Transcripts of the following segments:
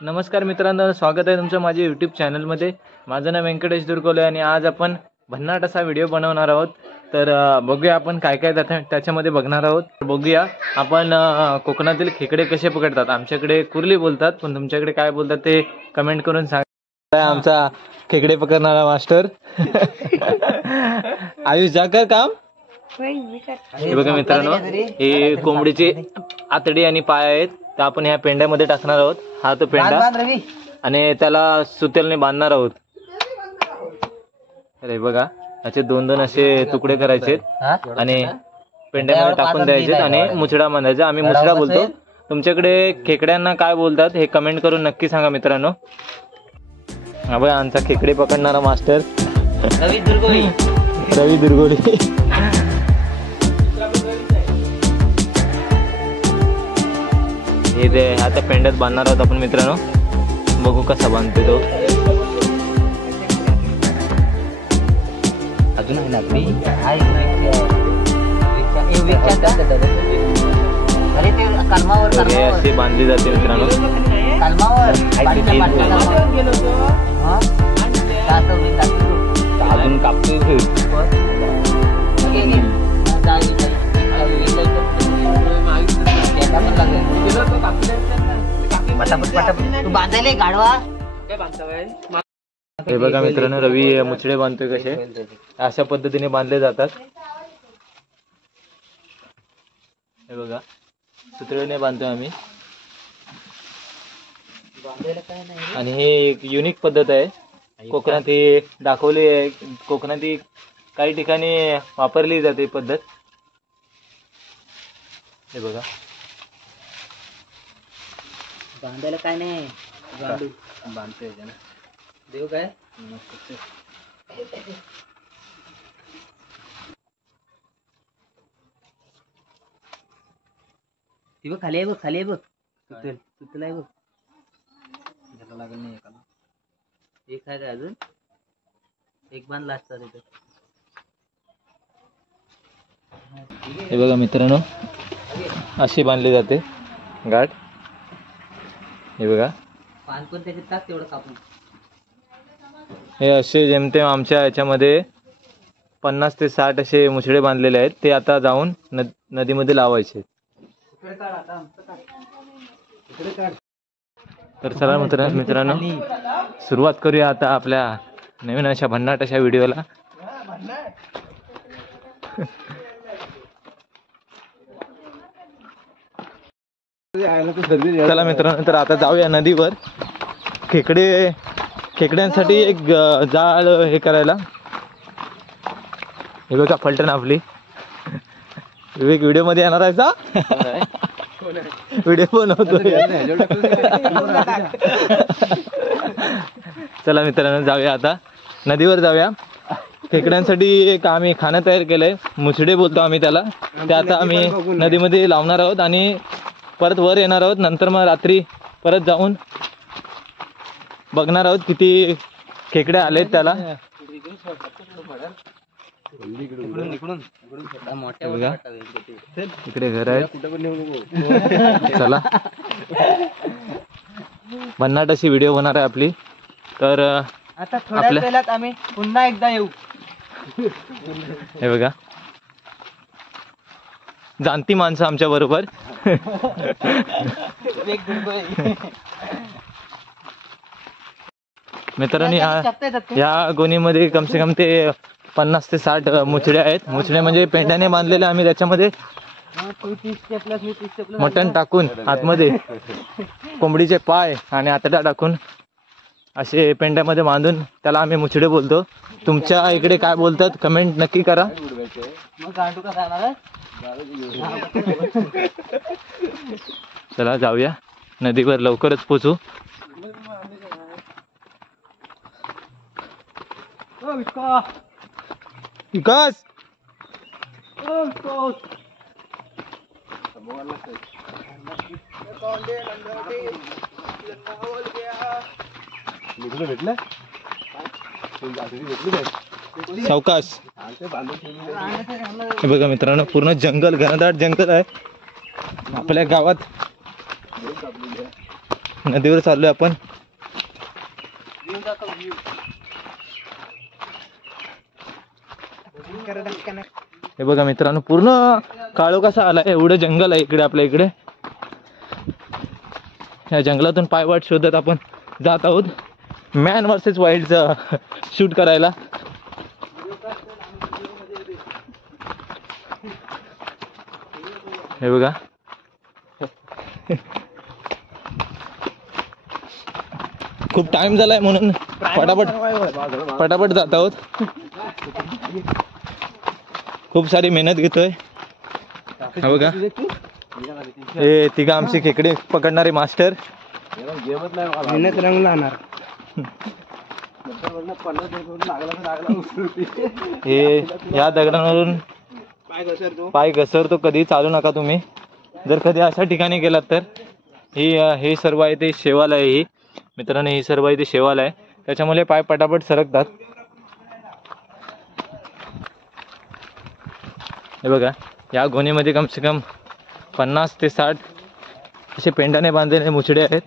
नमस्कार मित्रांनो, स्वागत आहे तुमचं माझ्या यूट्यूब चॅनलमध्ये। माझं नाव व्यंकटेश दुर्गोले आणि आज आपण भन्नाट असा व्हिडिओ बनवणार आहोत। तर बघूया आपण काय काय त्याच्यामध्ये बघणार आहोत। बघूया आपण कोकणातील खेकडे कसे पकडतात। आमच्याकडे कुर्ली बोलतात, पण तुमच्याकडे काय बोलतात ते कमेंट करून सांगा। आमचा खेकडे पकडणारा मास्टर आयुष जाकर काम। हे बघा मित्रांनो, हे कोंबडीचे आतडी आणि पाय आहेत, तर आपण ह्या पेंड्यामध्ये टाकणार आहोत। हा तो पेंडा आणि त्याला सुतेलने बांधणार आहोत। अरे बघा, याचे दोन दोन असे तुकडे करायचे आणि पेंड्यामध्ये टाकून द्यायचे आणि मुचडा बांधायचा। आम्ही मुचडा बोलतो, तुमच्याकडे खेकड्यांना काय बोलतात हे कमेंट करून नक्की सांगा मित्रांनो। हा बघा आमचा खेकडे पकडणारा मास्टर रवी दुर्गोली। हे आता पेंड्यात बांधणार आहोत आपण मित्रांनो, बघू कसा बांधतो तो। अजून आहे ना आपली अशी बांधली जाते मित्रांनो। अजून कापतोय हे बघा मित्रांनो, रवी मुचडे बांधतोय कसे, अशा पद्धतीने बांधले जातात। हे बघा सुतळीने बांधतोय आम्ही आणि हे एक युनिक पद्धत आहे। कोकणात ही दाखवली आहे, कोकणात ही काही ठिकाणी वापरली जाते पद्धत। हे बघा बांधायला काय नाही, बांधतोय ना देव काय ती बघ खाली आहे, बघ खाली आहे, बघ सुतल आहे बघ, घ्यायला लागेल नाही एकाला। एक आहे का अजून, एक बांध लास्टचा तिथे। हे बघा मित्रांनो, अशी बांधली जाते गाठ। हे बघा पान पण त्याच्यात टाक तेवढं कापून। हे असे जेमतेम आमच्या याच्यामध्ये 50 ते 60 असे मुचडे बांधलेले आहेत, ते आता जाऊन नदीमध्ये लावायचे। तर चला मित्रांनो सुरुवात करूया आता आपल्या नवीन अशा भन्नाट अशा व्हिडिओला। चला मित्रांनो, तर आता जाऊया नदीवर खेकड्यांसाठी एक जाळ हे करायला। हे बघा फलटण आपली एक व्हिडिओ मध्ये येणार आहे का, व्हिडिओ बनवतो। चला मित्रांनो जाऊया आता नदीवर जाऊया। खेकड्यांसाठी एक आम्ही खाणं तयार केलंय, मुचडे बोलतो आम्ही त्याला। ते आता आम्ही नदीमध्ये लावणार आहोत आणि परत वर येणार आहोत। नंतर मग रात्री परत जाऊन बघणार आहोत किती खेकडे आलेत त्याला। इकडे घर आहे, चला भन्नाट अशी व्हिडिओ होणार आहे आपली। तर आता थोड्या वेळात आम्ही पुन्हा एकदा येऊ। हे बघा जाणती माणसं आमच्या बरोबर। मित्रांनो या गोणीमध्ये कम से कम ते 50 ते 60 मुचडे आहेत। मुचडे म्हणजे पेंड्याने बांधलेले आम्ही, त्याच्यामध्ये मटण टाकून आतमध्ये कोंबडीचे पाय आणि आतडा टाकून असे पेंड्यामध्ये बांधून त्याला आम्ही मुचडे बोलतो। तुमच्या इकडे काय बोलतात कमेंट नक्की करा। चला जाऊया नदीवर, लवकरच पोचू। विकास सावकाश। हे बघा मित्रांनो, पूर्ण जंगल, घनदाट जंगल आहे आपल्या गावात। नदीवर चाललोय आपण. हे बघा मित्रांनो, पूर्ण काळोख कसा आला, एवढं जंगल आहे इकडे आपल्या इकडे. या जंगलातून पायवाट शोधत आपण जात आहोत मॅन वर्सेस वाईल्डचा शूट करायला. हे बघा खूप टाइम झालाय म्हणून पटापट जात आहोत. खूप सारी मेहनत घेतोय. हा बघा, हे तिघा आमचे खेकडे पकडणारे मास्टर. मेहनत रंग लावणार. हे या दगडांवरून पाय घसरतो, कधी चालू नका तुम्ही. जर कधी अशा ठिकाणी गेलात तर हे सर्व आहे ते शेवाल आहे. ही मित्रांनो, ही सर्व आहे ते शेवाल आहे, त्याच्यामुळे पाय पटापट सरकतात. हे बघा, या गोणीमध्ये कमसे कम 50 ते 60 असे पेंडाने बांधलेले मुचडे आहेत.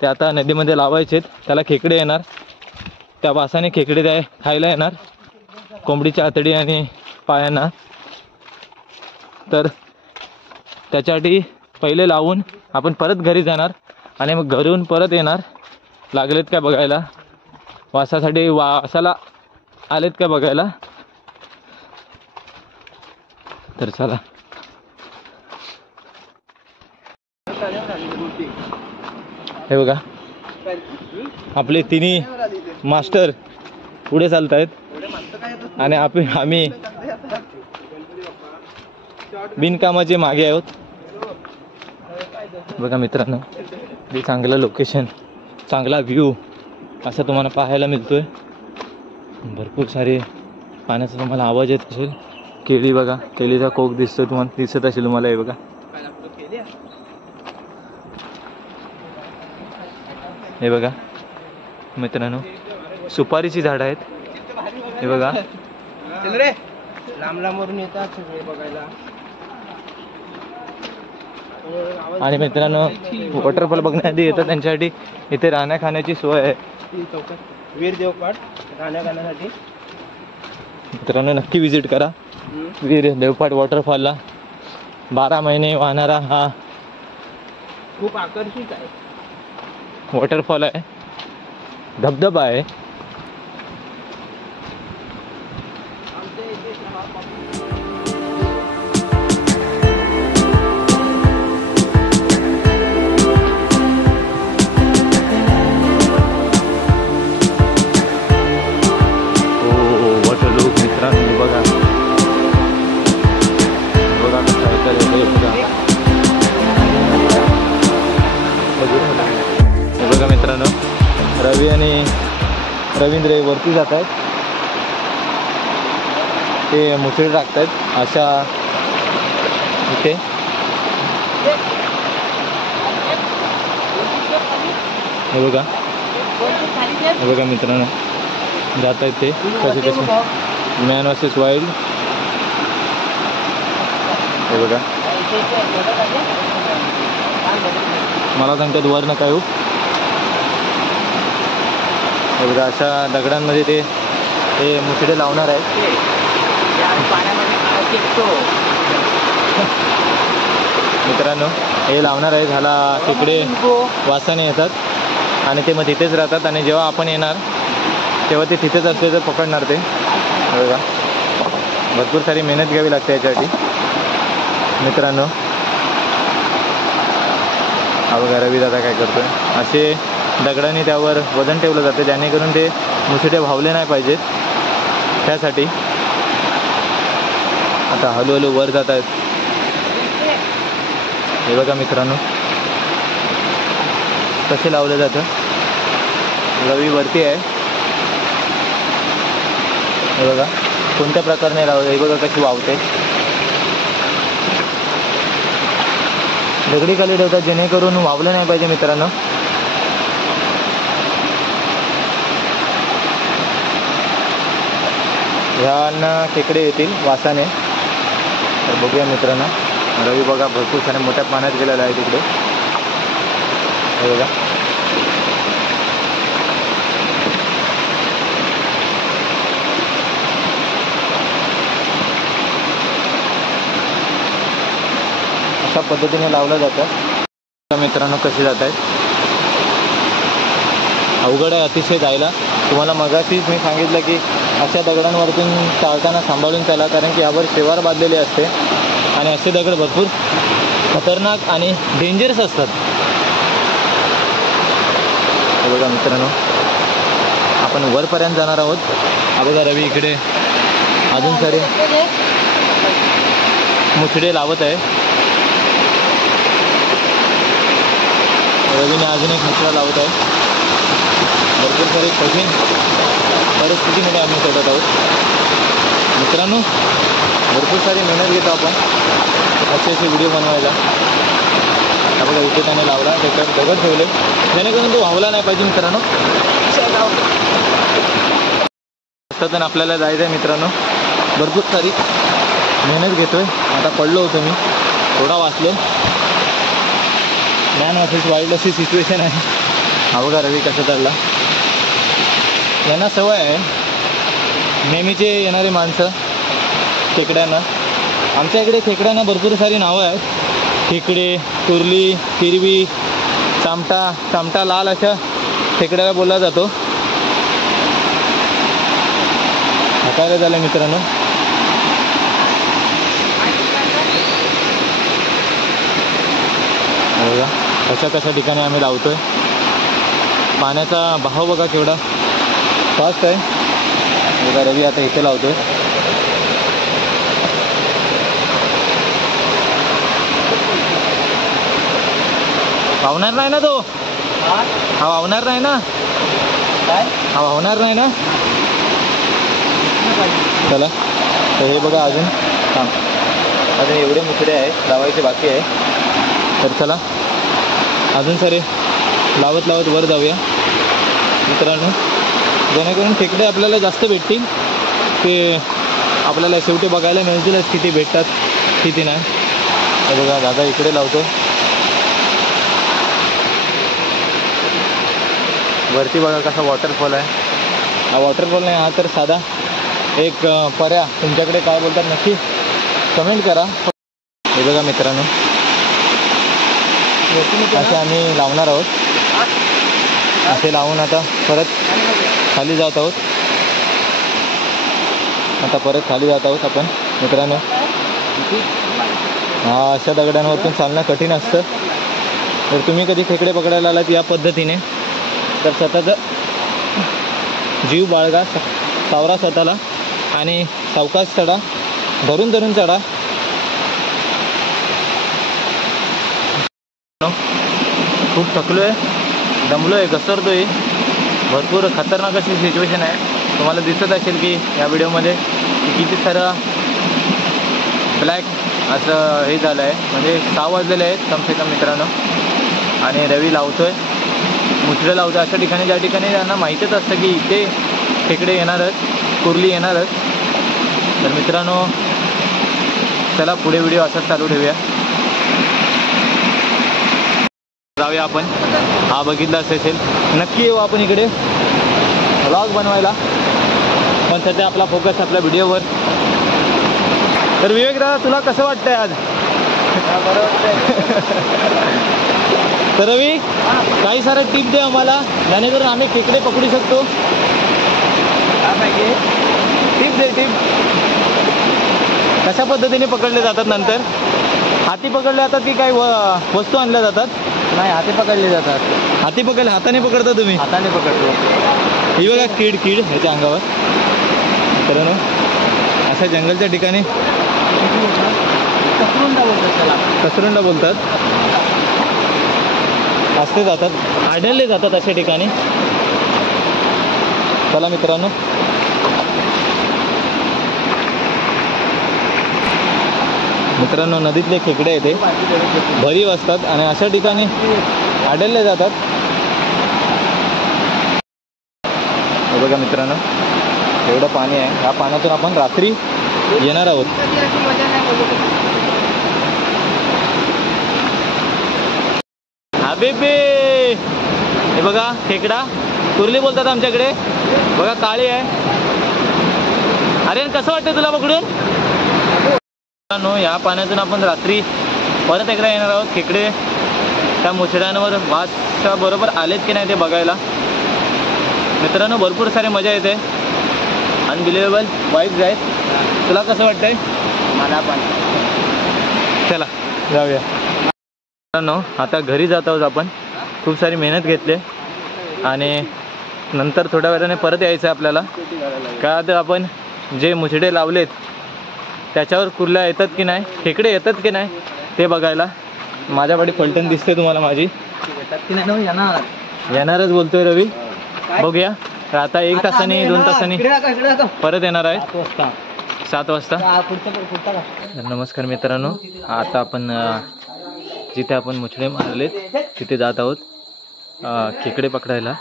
ते आता नदीमध्ये लावायचे. त्याला खेकडे येणार, त्या वासाने खेकडे ते खायला येणार कोंबडीच्या आतडी आणि पायांना. तर त्याच्यासाठी पहिले लावून आपण परत घरी जाणार आणि मग घरून परत येणार. लागलेत का बघायला, वासासाठी वासाला आलेत का बघायला. तर चला. हे बघा, आपले तिन्ही मास्टर पुढे चालत आहेत आणि आम्ही बिनकामाचे मागे आहोत. बघा मित्रांनो, हे चांगलं लोकेशन, चांगला व्ह्यू असं तुम्हाला पाहायला मिळतोय. भरपूर सारे पाण्याचा तुम्हाला आवाज येत असेल. केळी बघा, केळीचा कोक दिसतो तुम्हाला, दिसत असेल तुम्हाला. हे बघा, हे बघा मित्रांनो, सुपारीची झाडं आहेत. हे बघा, लांब लांबवरून येतात सगळे बघायला. आणि मित्रांनो, वॉटरफॉल बघण्यासाठी येतात, त्यांच्यासाठी इथे राहण्या खाण्याची सोय आहे. वीर देवपाट राहण्या खाण्यासाठी मित्रांनो नक्की विजिट करा वीर देवपाट वॉटरफॉलला. 12 महिने वाहणारा हा खूप आकर्षित आहे वॉटरफॉल आहे, धबधबा आहे. बघा मित्रांनो, रवी आणि रवींद्र वरती जात आहेत. ते मुसळी टाकत आहेत अशा इथे. हे बघा, हे बघा मित्रांनो, जात आहेत ते कसे कसे. Man versus wild. हे बघा, मला सांगतात वर नका येऊ. हे बघा, अशा दगडांमध्ये ते मुसडे लावणार आहेत. मित्रांनो, हे लावणार आहेत. ह्याला खेकडे वासाने येतात आणि ते मग तिथेच राहतात. आणि जेव्हा आपण येणार तेव्हा ते तिथेच असले तर पकडणार ते. बघा, भरपूर सारी मेहनत घ्यावी लागते याच्यासाठी मित्रांनो. हा बघा, रवी दादा काय करतोय. असे दगडांनी त्यावर वजन ठेवलं जातं, जेणेकरून ते मुसडे भावले नाही पाहिजेत. त्यासाठी आता हळूहळू वर जात आहेत. हे बघा मित्रांनो, कसे लावलं जातं. रवी वरती आहे. हे बघा, कोणत्या प्रकारे लावलं. हे बघा कशी वावते. दगडी खाली ठेवतात जेणेकरून वावलं नाही पाहिजे मित्रांनो. ह्यांना खेकडे येतील वासाने. तर बघूया मित्रांनो, रवी बघा भरपूर साऱ्या मोठ्या पाण्यात गेलेला आहे तिकडे. हे बघा, अशा पद्धतीने लावलं जातं. मित्रांनो कसे जात आहेत, अवघड आहे अतिशय जायला. तुम्हाला मगाशीच मी सांगितलं की अशा दगडांवरतून चालताना सांभाळून चाला, कारण की यावर शेवार बांधलेले असते आणि असे दगड भरपूर खतरनाक आणि डेंजरस असतात. हे बघा मित्रांनो, आपण वरपर्यंत जाणार आहोत. हा बघा रवी इकडे अजून सारे मुछडे लावत आहे. रवीने अजून एक मुछडा लावत आहे. भरपूर सारे कठीण परिस्थितीमध्ये आम्ही सोडत आहोत मित्रांनो. भरपूर सारी मेहनत घेतो आपण असे व्हिडिओ बनवायला. हा बघा इथे त्याने लावला, त्याच्यावर दगड ठेवले जेणेकरून तो वाहला नाही पाहिजे मित्रांनो. तर आपल्याला जायचं आहे मित्रांनो. भरपूर सारी मेहनत घेतोय. आता पडलो होतो मी, थोडा वाचलो. मॅन वर्सेस वाईल्ड अशी सिच्युएशन आहे. हा बघा रवी कसं चढला. यांना सवय आहे, नेहमीचे येणारी माणसं खेकड्यांना. आमच्या इकडे खेकड्यांना भरपूर सारी नावं आहेत. खेकडे, कुर्ली, हिरवी, चामटा लाल अशा खेकड्याला बोलला जातो. हकायला झालं मित्रांनो. बघा कशा ठिकाणी आम्ही लावतोय. पाण्याचा बहाव बघा केवढा फास्ट आहे. बघा रवी आता इथे लावतोय. वाहणार नाही ना तो, हा वाहणार नाही ना, हा वाहणार नाही ना. चला तर हे बघा अजून अजून एवढे मुखडे आहेत लावायचे बाकी आहे. तर चला अजून सारे लावत वर जाऊया मित्रांनो, जेणेकरून खेकडे आपल्याला जास्त भेटतील. ते आपल्याला शेवटी बघायला मिळतीलच किती भेटतात किती नाही. हे बघा दादा इकडे लावतो. वरती बघा कसा वॉटरफॉल आहे. हा वॉटरफॉल नाही, हा तर साधा एक पर्या. तुमच्याकडे काय बोलतात नक्की कमेंट करा. हे बघा मित्रांनो, असे आम्ही लावणार आहोत. असे लावून आता परत खाली जात आहोत. आपण मित्रांनो. हा अशा दगडांवरतून चालणं कठीण असतं. तर तुम्ही कधी खेकडे पकडायला आलात या पद्धतीने तर स्वतःचा जीव बाळगा, सावरा स्वतःला आणि सावकाश चढा, धरून चढा. खूप थकलोय, दमलोय, घसरतोय. भरपूर खतरनाक अशी सिच्युएशन आहे. तुम्हाला दिसत असेल की या व्हिडिओमध्ये किती सारं ब्लॅक असं हे झालं आहे. म्हणजे 6 वाजलेले आहेत कम से कम मित्रांनो. आणि रवी लावतोय, मुछडे लावतोय अशा ठिकाणी ज्या ठिकाणी त्यांना माहीतच असतं की इथे खेकडे येणारच, कुर्ली येणारच. तर मित्रांनो चला पुढे व्हिडिओ असाच चालू ठेवूया. जाऊया आपण. हा बघितला असेल नक्की येऊ आपण इकडे व्लॉग बनवायला, पण सध्या आपला फोकस आपल्या व्हिडिओवर. तर विवेक दादा तुला कसं वाटतंय आज? बरं वाटतंय. तर रवी काही सारे टिप दे आम्हाला जेणेकरून आम्ही खेकडे पकडू शकतो. टिप कशा पद्धतीने पकडले जातात? नंतर हाती पकडले जातात की काही वस्तू आणल्या जातात? नाही, हाती पकडले जातात. हाताने पकडता तुम्ही? हाताने पकडतो. ही बघा कीड ह्याच्या अंगावर. मित्रांनो अशा जंगलच्या ठिकाणी कसरुंडा बोलतात असते जातात, आढळले जातात अशा ठिकाणी. चला मित्रांनो नदीतले खेकडे येते भरीव असतात आणि अशा ठिकाणी आढळले जातात. हे बघा मित्रांनो एवढं पाणी आहे. ह्या पाण्यातून आपण रात्री येणार आहोत. हाबीबी हे बघा खेकडा, कुर्ली बोलतात आमच्याकडे. बघा काळी आहे. अरे कसं वाटतं तुला पकडून? या पाण्यातून आपण रात्री परत एकदा येणार आहोत खेकडे त्या मुछड्यांवर वासच्या बरोबर आलेत की नाही ते बघायला. मित्रांनो भरपूर सारी मजा येते, अनबिलिव्हेबल वाईब्स आहेत. तुला कसं वाटतंय? मला पण. चला जाऊया. मित्रांनो आता घरी जात आहोत आपण. खूप सारी मेहनत घेतली आणि नंतर थोड्या वेळाने परत यायचं आहे आपल्याला. का तर आपण जे मुछडे लावलेत त्याच्यावर कुर्ल्या येतात की नाही, खेकडे येतात की नाही ते बघायला. माझ्याकडे पलटण दिसते तुम्हाला माझी. येणारच बोलतोय रवी. बघूया आता 1 तासाने 2 तासांनी परत येणार आहे 7 वाजता. नमस्कार मित्रांनो, आता आपण जिथे आपण मुछडे मारलेत तिथे जात आहोत खेकडे पकडायला.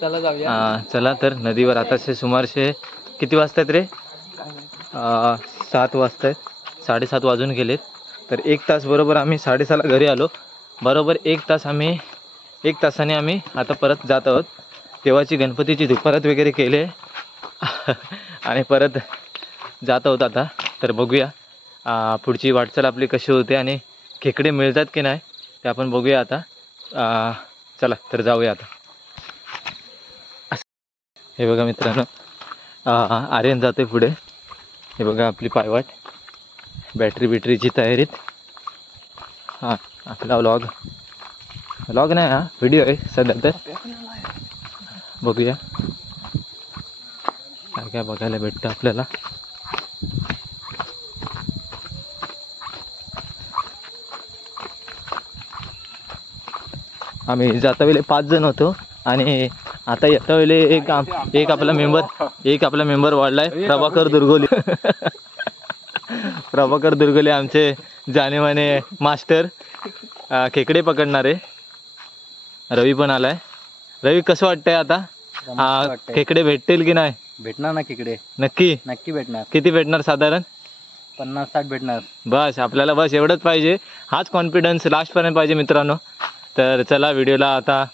चला जाऊया. चला तर नदीवर आताचे सुमारशे किती वाजतायत रे? 7 वाजतायत. 7:30 वाजून गेलेत. तर 1 तास बरोबर आम्ही 6:30ला घरी आलो. बरोबर 1 तासाने आम्ही आता परत जात आहोत. देवाची गणपतीची दुपारात वगैरे केले आणि परत जात आहोत आता. तर बघूया पुढची वाटचाल आपली कशी होते आणि खेकडे मिळतात की नाही ते आपण बघूया आता. चला तर जाऊया आता. हे बघा मित्रांनो, आर्यन जाते पुढे. हे बघा आपली पायवाट, बॅटरीची तयारीत. हां आपला व्लॉग नाही, हा व्हिडिओ आहे सध्या. तर बघूया काय काय बघायला भेटतं आपल्याला. आम्ही जाता वेळेला 5 जण होतो आणि आता येता वेळेला एक आपला मेंबर वाढलाय, प्रभाकर दुर्गोली. प्रभाकर दुर्गोली आमचे जाणेमाने मास्टर खेकडे पकडणारे. रवी पण आलाय. रवी कसं वाटतंय आता? खेकडे भेटतील की नाही? भेटणार ना खेकडे, नक्की भेटणार. किती भेटणार? साधारण 50-60 भेटणार. बस आपल्याला बस एवढंच पाहिजे. हाच कॉन्फिडन्स लास्टपर्यंत पाहिजे मित्रांनो. तर चला व्हिडिओला आता.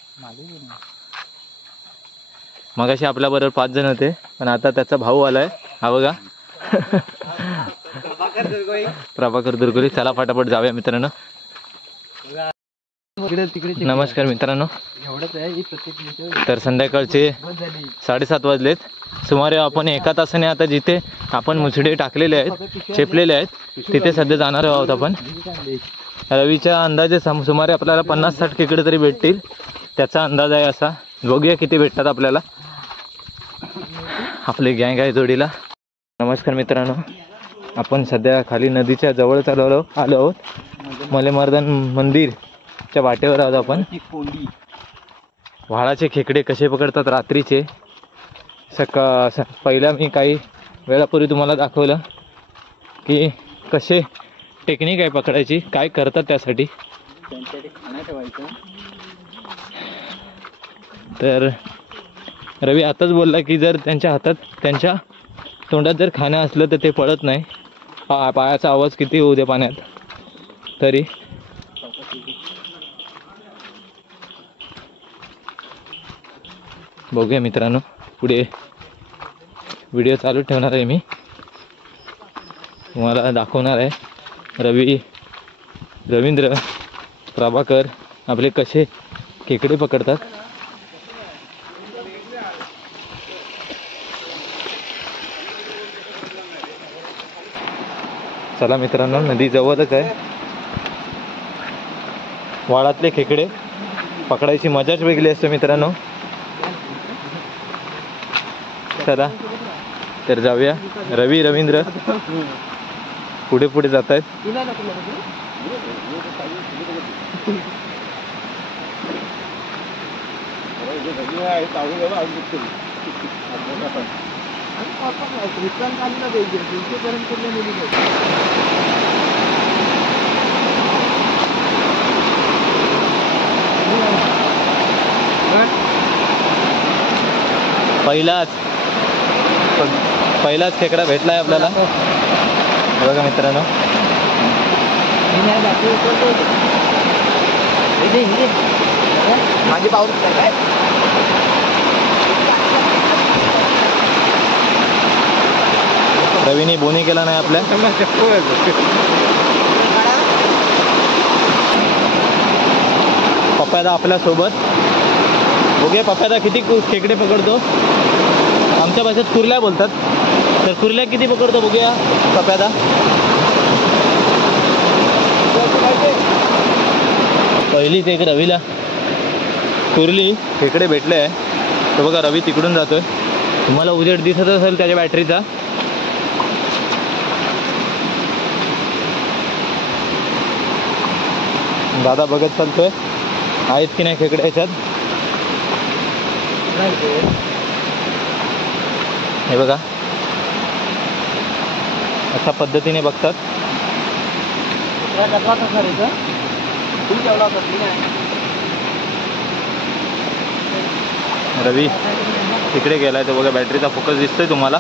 मगाशी आपल्याबरोबर 5 जण होते पण आता त्याचा भाऊ आलाय. हा बघा प्रभाकर दुर्गोली. चला फटाफट जाऊया मित्रांनो. नमस्कार मित्रांनो, तर संध्याकाळचे 7:30 वाजलेत सुमारे. आपण 1 तासाने आता जिथे आपण मुछडे टाकलेले आहेत, चेपलेले आहेत, तिथे सध्या जाणार आहोत आपण. रवीच्या अंदाजे सुमारे आपल्याला 50-60 खेकडे तरी भेटतील, त्याचा अंदाज आहे असा. बघूया किती भेटतात आपल्याला. आपली गँग आहे जोडीला. नमस्कार मित्रांनो, आपण सध्या खाली नदीच्या जवळच आलो आहोत. मलेमर्दन मंदिरच्या वाटेवर आहोत आपण. व्हाळाचे खेकडे कसे पकडतात रात्रीचे. पहिला मी काही वेळापूर्वी तुम्हाला दाखवलं की कसे टेक्निक आहे पकडायची, काय करतात त्यासाठी. तर रवी आताच बोलला की जर त्यांच्या तोंडात जर खाणं असलं तर ते पळत नाही. पायाचा आवाज किती होऊ दे पाण्यात तरी. बघूया मित्रांनो, पुढे व्हिडिओ चालू ठेवणार आहे मी, तुम्हाला दाखवणार आहे रवींद्र प्रभाकर आपले कसे खेकडे पकडतात. चला मित्रांनो, नदी जवळच आहे. वाळातले खेकडे पकडायची मजाच वेगळी असते मित्रांनो. चला तर जाऊया. रवींद्र पुढे जात आहेत. पहिलाच खेकडा भेटलाय आपल्याला. बघा मित्रांनो, माझी पाऊल काय रवीने बोनी केला नाही आपल्या. पप्यादा आपल्या सोबत. बघूया पप्यादा किती खेकडे पकडतो. आमच्या भाषेत कुर्ल्या बोलतात. तर कुर्ल्या किती पकडतो बघूया पप्यादा. पहिलीच एक रवीला कुर्ली खेकडे भेटले आहे. तर बघा रवी तिकडून जातोय. तुम्हाला उजेड दिसत असेल त्याच्या बॅटरीचा. दादा बघत चालतोय आहेत की नाही खेकडे याच्यात. हे बघा अशा पद्धतीने बघतात. रवी तिकडे गेलाय. तर बघा बॅटरीचा फोकस दिसतोय तुम्हाला.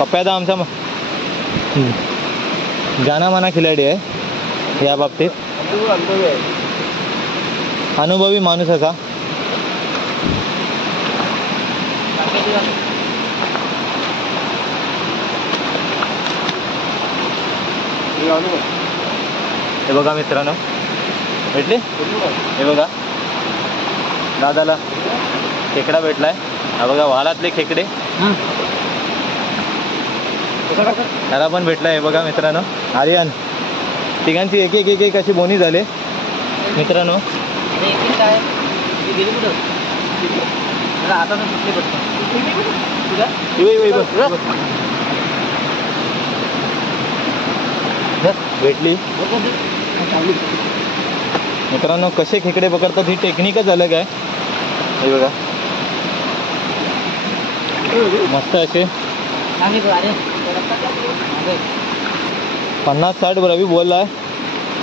पप्यादा आमचा जानामाना खिलाडी आहे या बाबतीत. अनुभवी माणूस असा. हे बघा मित्रांनो भेटले. हे बघा दादाला खेकडा भेटलाय. हा बघा वालातले खेकडे त्याला पण भेटलाय. हे बघा मित्रांनो आर्यन तिघांची एक एक एक एक अशी बोनी झाले मित्रांनो. भेटली मित्रांनो. कसे खेकडे पकडतात ही टेक्निकच अलग आहे. हे बघा मस्त असे 50-60 रवी बोलला आहे.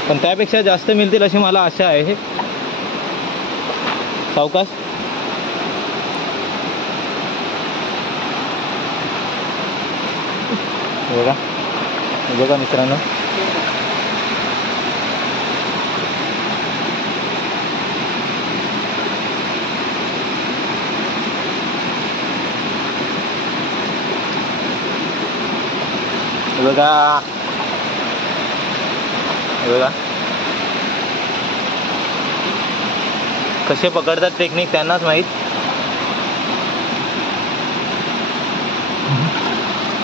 पण त्यापेक्षा जास्त मिळतील अशी मला आशा आहे. सावकाश बघा. बघा मित्रांनो बघा. बघा कसे पकडतात टेक्निक त्यांनाच माहीत.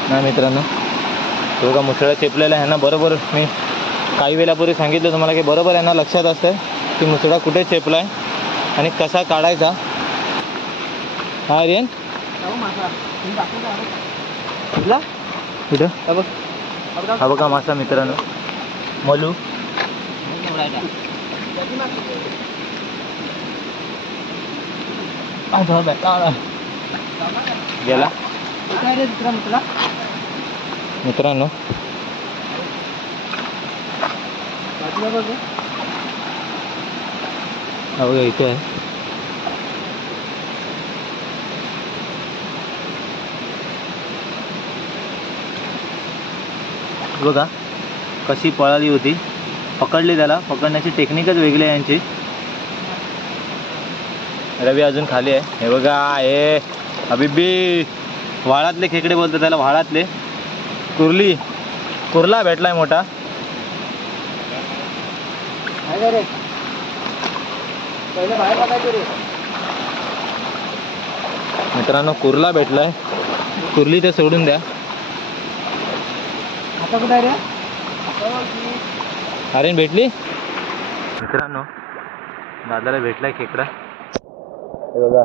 नाही मित्रांनो बघा मुसळा चेपलेला ह्यांना बरोबर. मी काही वेळापूर्वी सांगितलं तुम्हाला की बरोबर यांना लक्षात असतं की मुसळा कुठे चेपलाय आणि कसा काढायचा. हा आर्यन कुठं हा बघा मासा मित्रांनो मलू. गेला मित्रांनो. हा बघा इथे आहे. बघा कशी पळाली होती. पकडली त्याला. पकडण्याची टेक्निकच वेगळी आहे यांची. रवी अजून खाली आहे. हे बघा हे हबीबी वाळातले खेकडे बोलतात त्याला. वाळातले कुर्ला भेटलाय मोठा. मित्रांनो कुर्ला भेटलाय. कुर्ली ते सोडून द्या. आर्यन भेटली मित्रांनो. दादाला भेटलाय खेकडा. हे बघा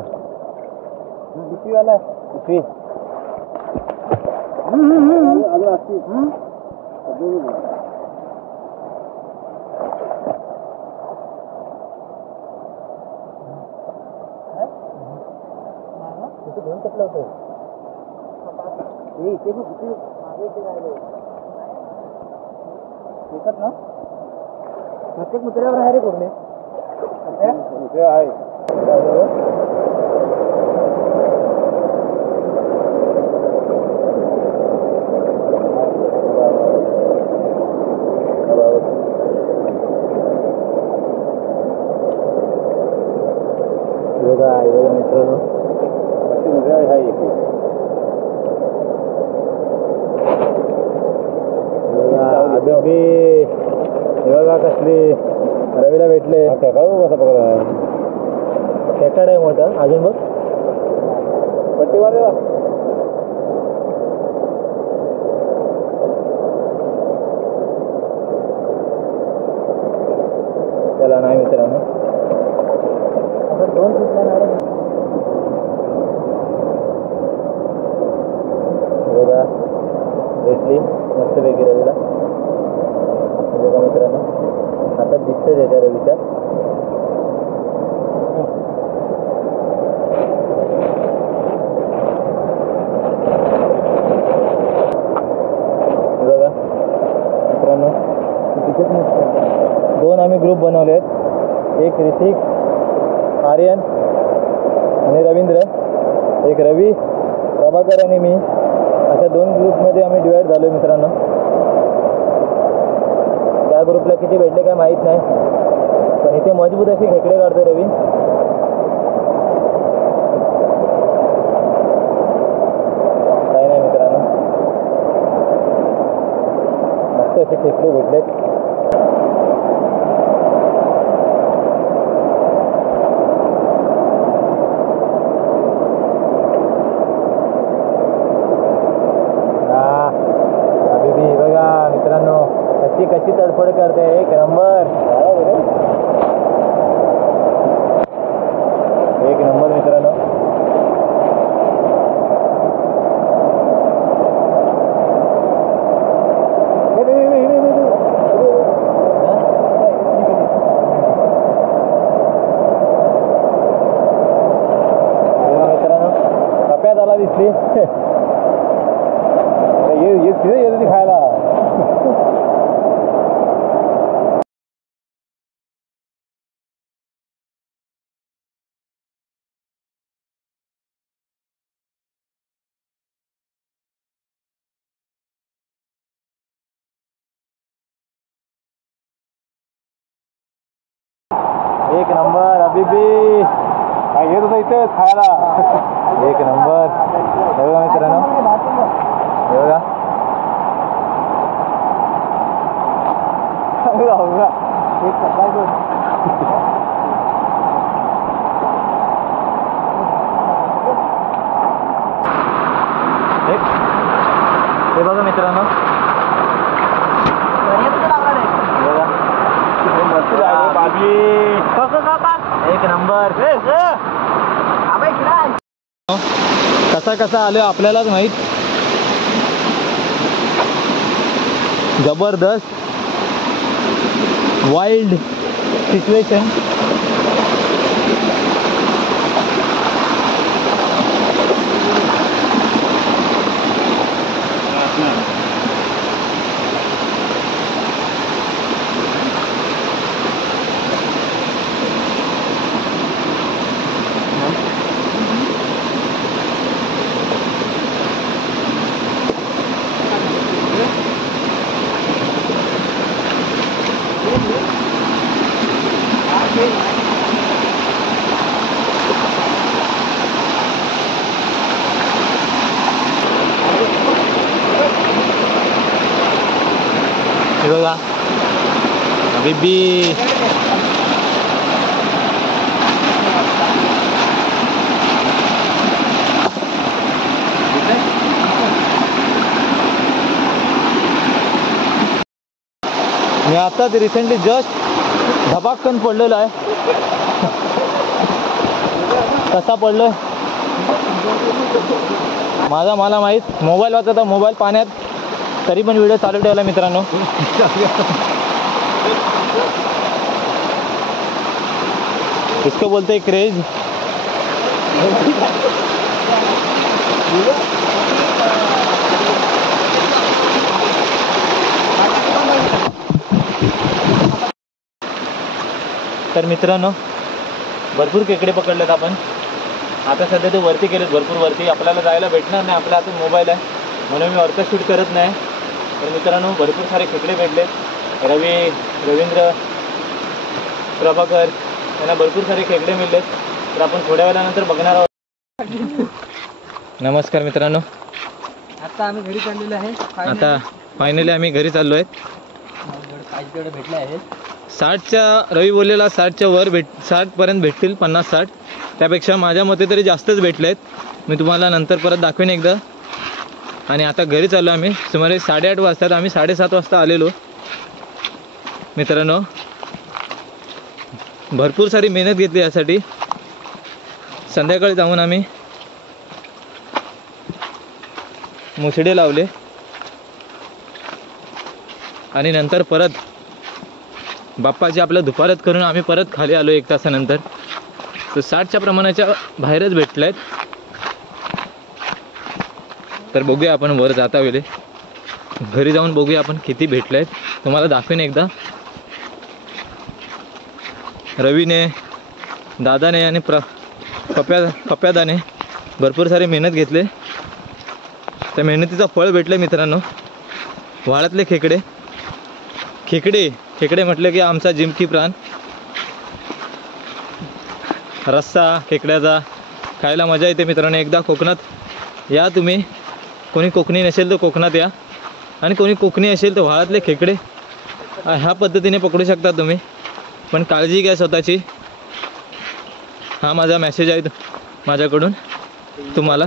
प्रत्येक मुद्द्यावर आहे रे कोरणे. आहे बघा मित्रांनो बघा कसली रवीला भेटले कसा पकडा खेकड आहे मोठं अजून बघ पट्टी मारले त्याला नाही मित्रांनो दोन बघा भेटली मस्तपैकी रवीला बघा मित्रांनो हातात दिसतंय त्याच्या रवीच्या बघा मित्रांनो दोन आम्ही ग्रुप बनवले आहेत एक ऋतिक आर्यन आणि रवींद्र एक रवी प्रभाकर आणि मी अशा दोन ग्रुपमध्ये आम्ही डिवाईड झालो मित्रांनो त्या ग्रुपला किती भेटले काय माहीत नाही पण इथे मजबूत अशी खेकडे काढतो रवी काय नाही मित्रांनो मस्त असे खेकडे भेटलेत कशी तडफड करते एक नंबर मित्रांनो कप्यात आला दिसली येत खायला एक नंबर अभी भी येत होता इथे खायला एक नंबर बघा मित्रांनो बघा हे बघा मित्रांनो एक नंबर कसा कसा आलो आपल्यालाच माहित जबरदस्त वाइल्ड सिच्युएशन बघा बीबी मी आता रिसेंटली जस्ट धबाकन पडलेलो आहे कसा पडलोय मला माहित मोबाईल वाचता मोबाईल पाण्यात तरी पण व्हिडिओ चालू ठेवला मित्रांनो इसको बोलते हैं क्रेज तर मित्रांनो भरपूर खेकडे पकडलेत आपण आता सध्या ते वरती केलेत भरपूर वरती आपल्याला जायला भेटणार नाही आपल्या हातात मोबाईल आहे म्हणून मी वरती शूट करत नाही तर मित्रांनो भरपूर सारे खेकडे भेटलेत रवींद्र प्रभाकर यांना भरपूर सारे खेकडे मिळलेत तर आपण थोड्या वेळानंतर बघणार आहोत नमस्कार मित्रांनो आता आम्ही घरी चाललेलो आहे आता फायनली आम्ही घरी चाललो आहेत भेटले आहेत रवी बोललेला 60च्या वर 60पर्यंत भेटतील, 50-60. त्यापेक्षा माझ्या मते तरी जास्तच भेटले आहेत. मी तुम्हाला नंतर परत दाखवेन एकदा. आणि आता घरी चाललो आम्ही. सुमारे 8:30 वाजतात. आम्ही 7:30 वाजता आलेलो मित्रांनो. भरपूर सारी मेहनत घेतली यासाठी. संध्याकाळी जाऊन आम्ही मुसडे लावले आणि नंतर परत बाप्पाची आपल्या दुपारात करून आम्ही परत खाली आलो 1 तासानंतर. तर 60च्या प्रमाणाच्या बाहेरच भेटले आहेत. तर बघूया आपण वर जाता वेळे घरी जाऊन बघूया आपण किती भेटले आहेत. तुम्हाला दाखवेन एकदा. रवीने, दादाने आणि कप्यादाने भरपूर सारे मेहनत घेतले. त्या मेहनतीचं फळ भेटलं मित्रांनो. वाळातले खेकडे म्हटलं की आमचा जिमकी प्राण. रस्सा खेकड्याचा खायला मजा येते मित्रांनो. एकदा कोकणात या तुम्ही. कोणी कोकणी नसेल तर कोकणात या, आणि कोणी कोकणी असेल तर वाळातले खेकडे ह्या पद्धतीने पकडू शकता तुम्ही. पण काळजी घ्या स्वतःची. हा माझा मेसेज आहे माझ्याकडून तुम्हाला.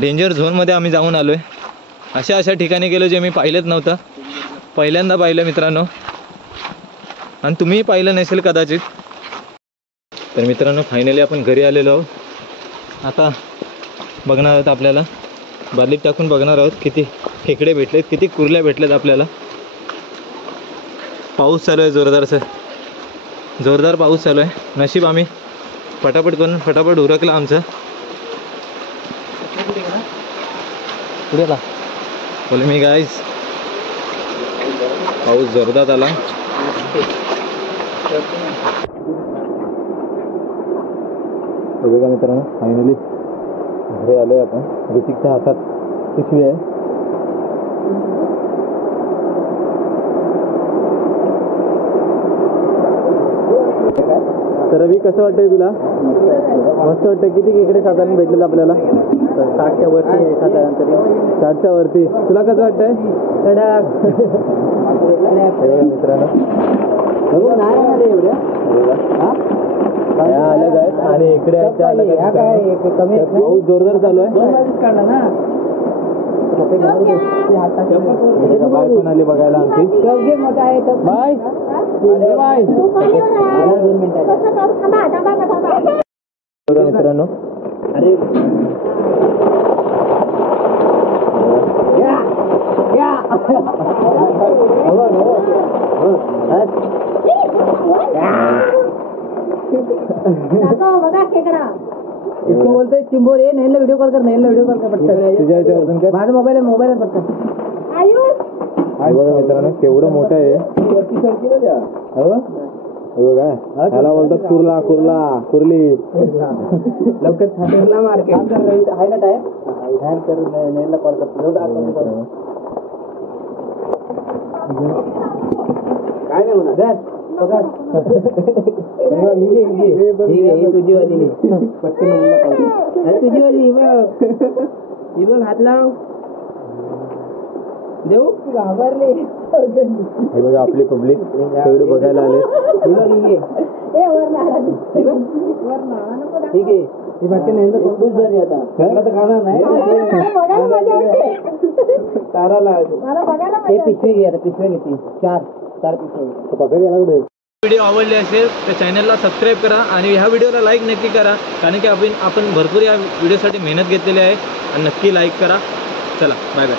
डेंजर झोनमध्ये आम्ही जाऊन आलो आहे. अशा ठिकाणी गेलो जे मी पाहिलेच नव्हतं. पहिल्यांदा पाहिलं मित्रांनो, आणि तुम्हीही पाहिलं नसेल कदाचित. तर मित्रांनो फायनली आपण घरी आलेलो आहोत. आता बघणार आहोत, आपल्याला बादलीत टाकून बघणार आहोत किती खेकडे भेटलेत, किती कुर्ल्या भेटलेत आपल्याला. पाऊस चालू आहे जोरदार पाऊस चालू आहे. नशीब आम्ही फटाफट उरकलं आमचं. पुढे बोले मी गाईज, पाऊस जोरदार आला. बघा मित्रांनो फायनली घरी आलोय आपण. ऋतिकच्या हातात पिशवी आहे. तर रवी कसं वाटतंय तुला? मस्त वाटतं. किती खेकडे साधारण भेटलेत आपल्याला? 60च्या वरती आहे साधारण तरी. 60च्या वरती. तुला कसं वाटतंय? मित्रांनो अलग आहेत आणि इकडे पाऊस जोरदार चालू आहे. बाय पण आली बघायला आमची. बाय बाय मित्रांनो. इसको बोलते चिंबोर. ये नैनला व्हिडिओ कॉल कर. पटकन. माझा मोबाईल आहे पटकन. बघा मित्रांनो केवढं मोठं आहे. बघा ह्याला बोलतात कुर्ली. लवकर ना मार्केट हायलाइट आहे. नैनला कॉल करतो. काय नाही म्हणा. तुझी वाली बघ. हात लाव. देऊ घाबरले. हे बघा आपली पब्लिक तेवढं बघायला आले. ठीक आहे. खुश झाली आता. खाणार नाही. तारा लावायचं. पिशवी घे. पिशव्या घेते. 4 पिशव्या. व्हिडिओ आवडले असेल तर चॅनलला सबस्क्राईब करा आणि ह्या व्हिडिओला लाईक नक्की करा, कारण की आपण भरपूर या व्हिडिओसाठी मेहनत घेतलेली आहे. आणि नक्की लाईक करा. चला बाय बाय.